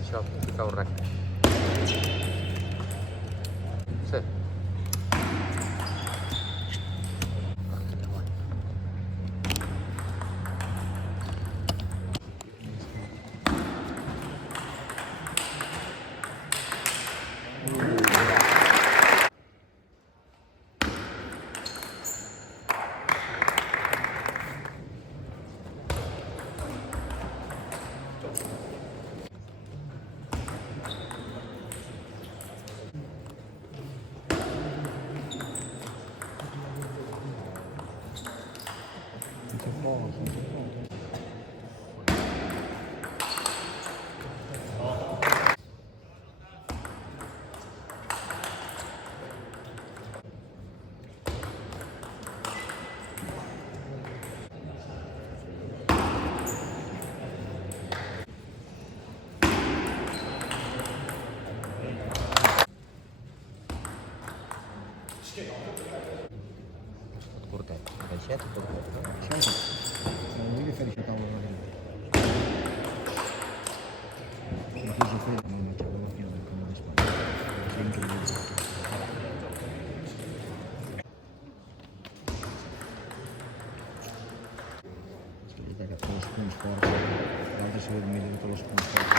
Això, que cau recte. Sí. Curtet, baixet o curtet? Això no vull fer això taula de la incluso fer no me quedo aquí com a d'espai. És increïble. És veritat que tots els punts forts, l'altre s'ha de mirar tots els punts forts.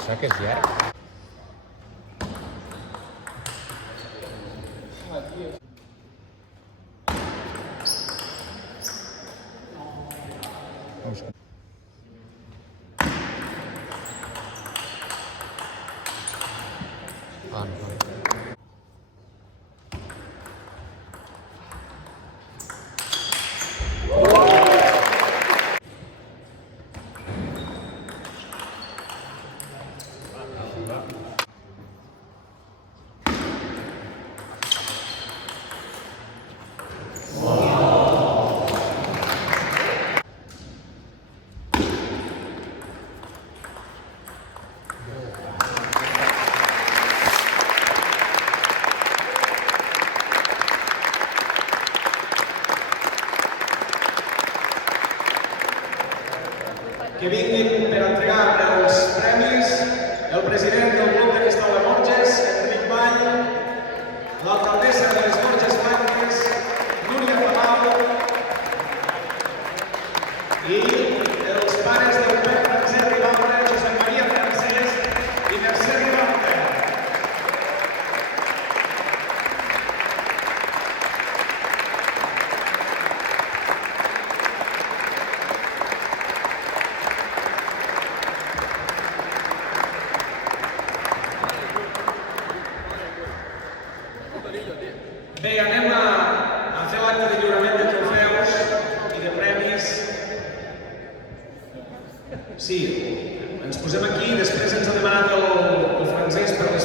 Això que és llarg. Ah, no. Que vinguin per entregar els premis el president del Club Tenis Taula Borges, Enric Vall, l'alcaldessa de les Borges Blanques, Núria Palau, i els pares del Pep Francesc Ribalta, Josep Maria Francesc i Mercè Ribalta. Bé, anem a fer l'acte de lliurament de trofeus i de premis. Sí, ens posem aquí, després ens ha demanat el Francesc per les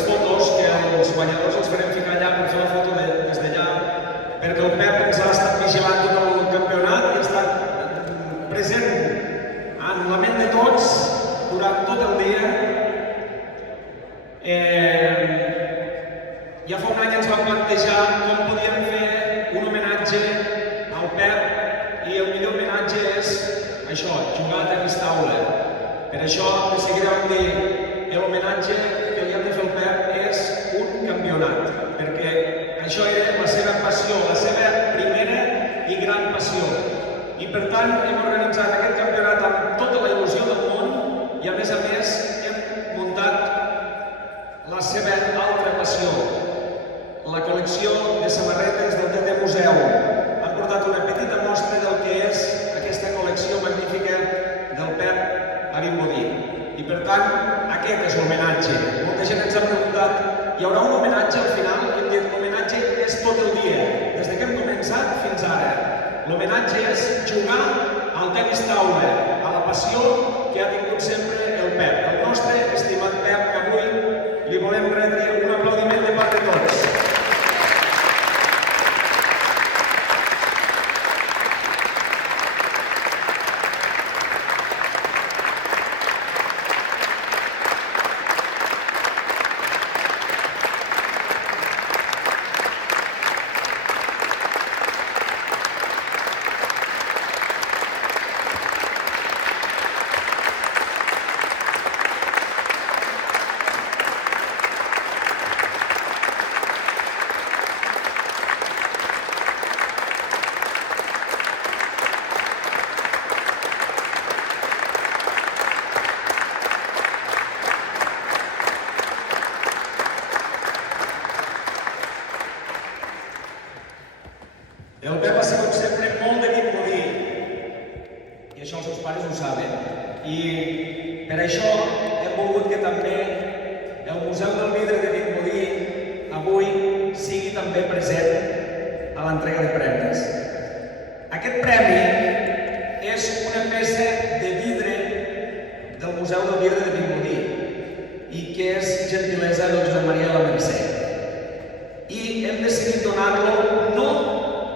ja fa un any ens vam plantejar com podíem fer un homenatge al Pep i el millor homenatge és això, jugar a tenis taula. Per això de seguida vam dir l'homenatge que li hem de fer al Pep és un campionat, perquè això era la seva passió, la seva primera i gran passió. I per tant hem organitzat aquest campionat amb tota la il·lusió del món i a més hem muntat la seva altra passió, la col·lecció de samarretes del TT Museu. Han portat una petita mostra del que és aquesta col·lecció magnífica del Pep a Vimbodí. I per tant, aquest és l'homenatge. Molta gent ens ha preguntat, hi haurà un homenatge al final? I hem dit, l'homenatge és tot el dia, des que hem començat fins ara. L'homenatge és jugar al tenis taula, a la passió que ha tingut sempre el Pep, el nostre estimat Pep, que avui li volem retre un aplaudiment de part de tots. El Pep ha sigut sempre molt de Vimbodí, i això els seus pares ho saben. I per això hem volgut que també el Museu del Vidre de Vimbodí avui sigui també present a l'entrega de premis. Aquest premi és una peça de vidre del Museu del Vidre de Vimbodí i que és gentilesa de Josep Maria de la Mercè. I hem decidit donar-lo no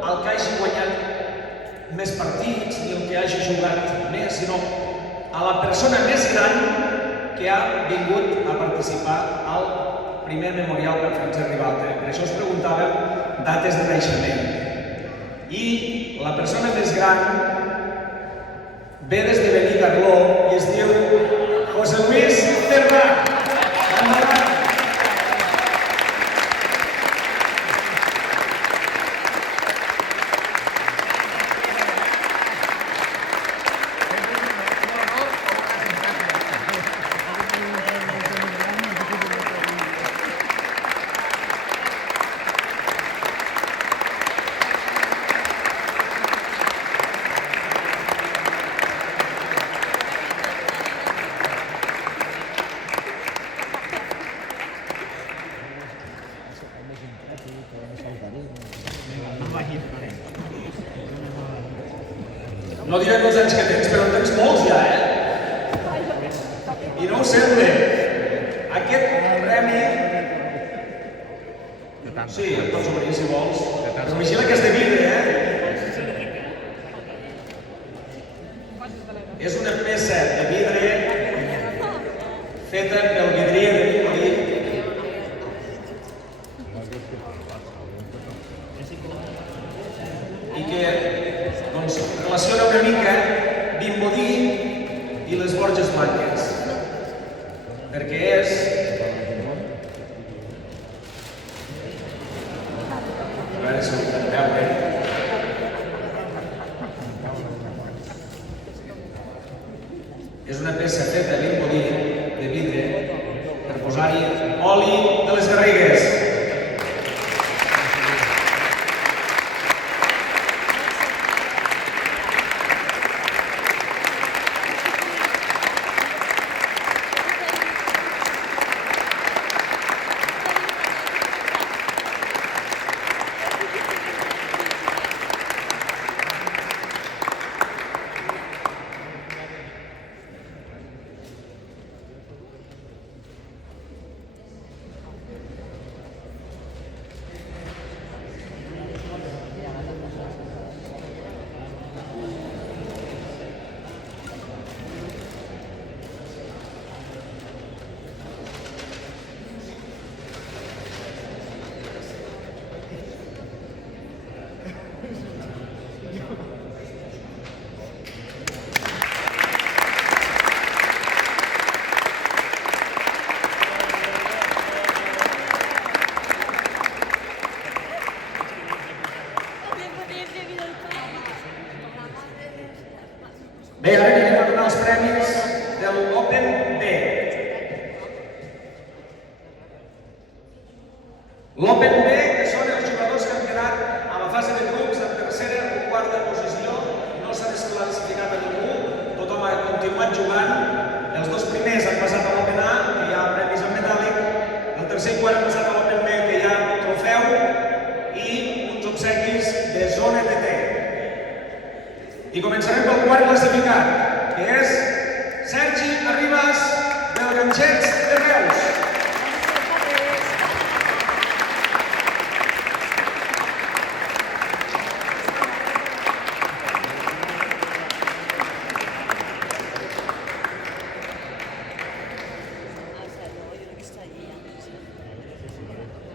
el que hagi guanyat més partits ni el que hagi jugat més, sinó a la persona més gran que ha vingut a participar al primer memorial per Francesc Ribalta. Per això us preguntàvem dates de naixement. I la persona més gran ve des de Benicarló i es diu José Luis Terra. Endavant! No direm els anys que tens, però en tens molts ja, I no ho sembla. Aquest premi... Sí, et pots obrir si vols. Però vigila que és de vidre, És una peça de vidre feta pel vidrier de Vimbodí. I que relaciona una mica Vimbodí i les Borges Blanques, perquè és a veure si ho podem veure. És una peça feta a Vimbodí de vidre per posar-hi oli de les Garrigues. L'Open B, que són els jugadors que han quedat a la fase de grups en tercera o quarta posició, no s'ha desclassificat a ningú, tothom ha continuat jugant. Els dos primers han passat a l'Open A, que hi ha premis en metàl·lic, el tercer i quart han passat a l'Open B, que hi ha un trofeu i uns obsequis de zona TT. I començarem pel quart classificat, que és Sergi Arribas, del Ganxets de Reus.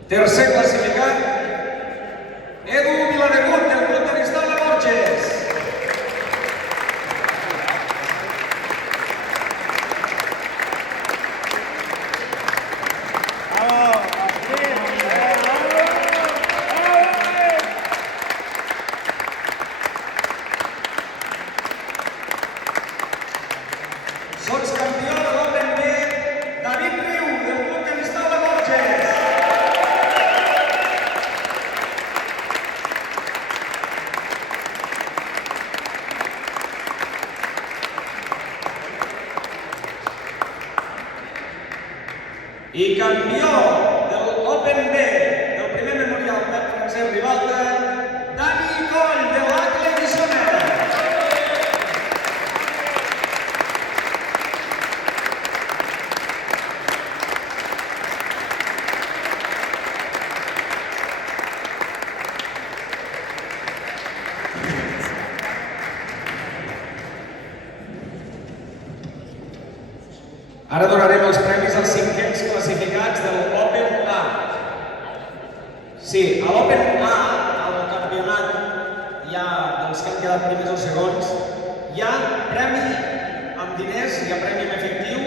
Tercer classificat, Edu Viladegut, del Club Tenis Taula Borges. Sotscampió de l'Open B, David Riu, del Club Tenis Taula Borges. I campió de l'Open B, del primer memorial del Francesc Ribalta, Dani Coll, de l'Acle Guissona. Ara donarem els premis als cinquens classificats de l'Open A. Sí, a l'Open A, al campionat ja dels que han quedat primers o segons, hi ha premi amb diners, hi ha premi en efectiu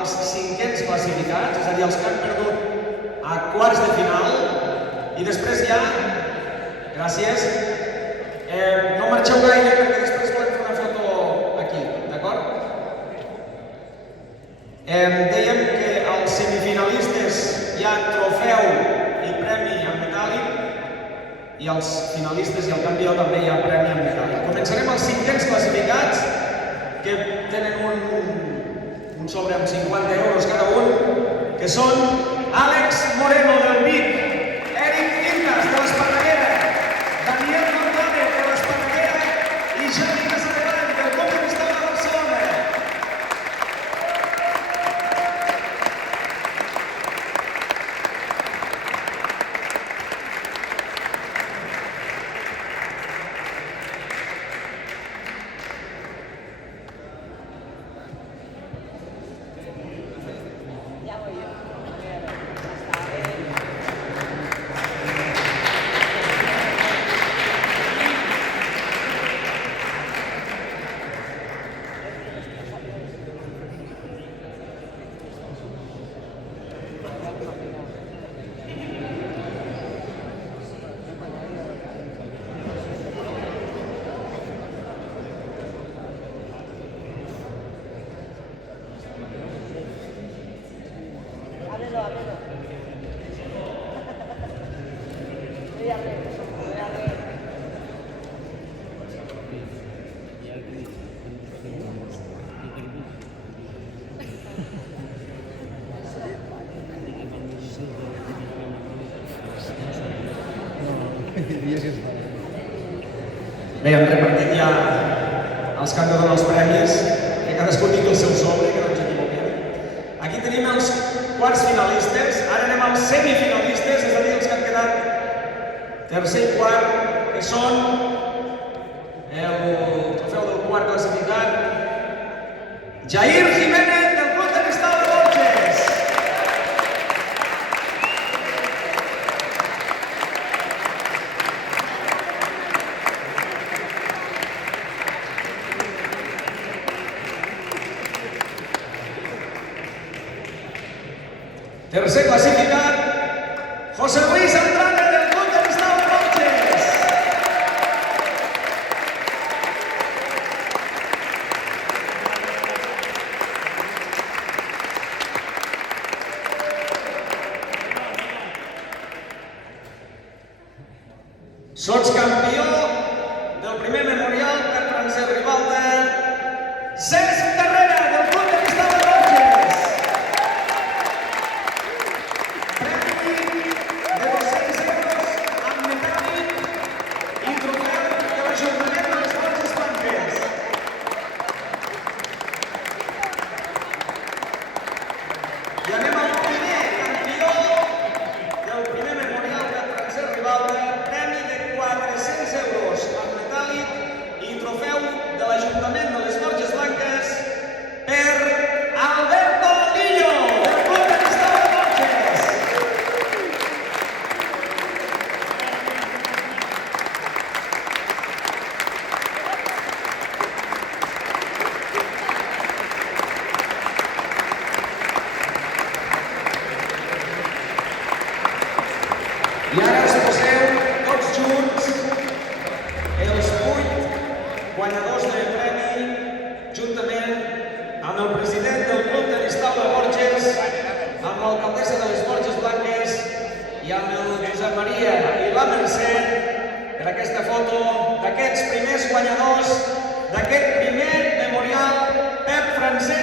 als cinquens classificats, és a dir, els que han perdut a quarts de final, i després hi ha, gràcies, no marxeu gaire perquè després volem fer una foto aquí, d'acord? Dèiem que als semifinalistes hi ha trofeu i premi en metàl·lic i als finalistes i al campió també hi ha premi en metàl·lic. Començarem els cinquens classificats que tenen un sobre amb 50 euros cada un, que són Àlex Moreno del Vic, Eric Quintas de l'Esparreguera, Daniel González de l'Esparreguera i Xavi Casadevall del Club Tenis Taula Barcelona. Bé, hem repartit ja els que han de donar els premis, que cadascú tingui el seu sobre, que no ens equivoquem. Aquí tenim els quarts finalistes, ara anem als semifinalistes, és a dir, els que han quedat tercer i quart, que són el trofeu del quart classificat, Jair Jiménez, del Club Tenis Taula Borges. Tercer classificat, José Luis Andrade, del Club Tenis Taula Borges. Sotscampió del primer memorial per Francesc Ribalta, Cesc Carrera, del Club de Cristal de Borges. Premi de 200 euros amb metàl·lic i trofeu de l'Ajuntament de les Borges Blanques. I anem al primer campió del primer memorial de Francesc Ribalta, premi de 400 euros amb metàl·lic i trofeu de l'Ajuntament de les Borges Blanques per Alberto Lillo, del Club de Cristal de Borges. I ara us poseu tots junts els 8 guanyadors del premi, juntament amb el president del Club de Cristal de Borges, amb l'alcaldessa de les Borges Blanques i amb el Josep Maria i la Mercè, per aquesta foto d'aquests primers guanyadors d'aquest primer memorial per Francesc